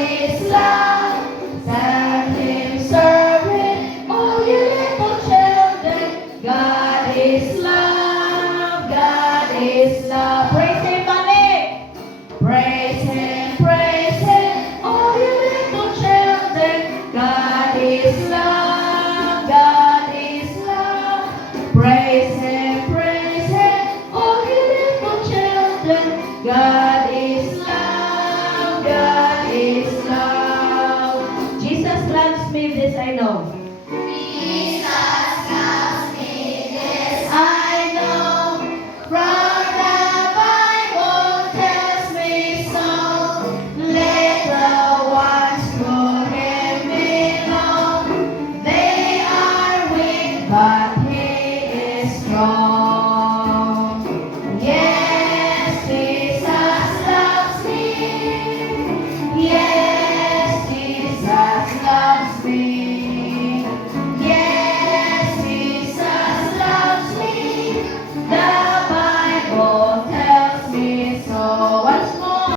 is love. Stand Him, serve Him, all you little children. God is love. God is love. Praise Him, Malik. Praise Him, all you little children. God is love. God is love. Praise Him, all you little children. God is love. God is love. Jesus loves me, this I know.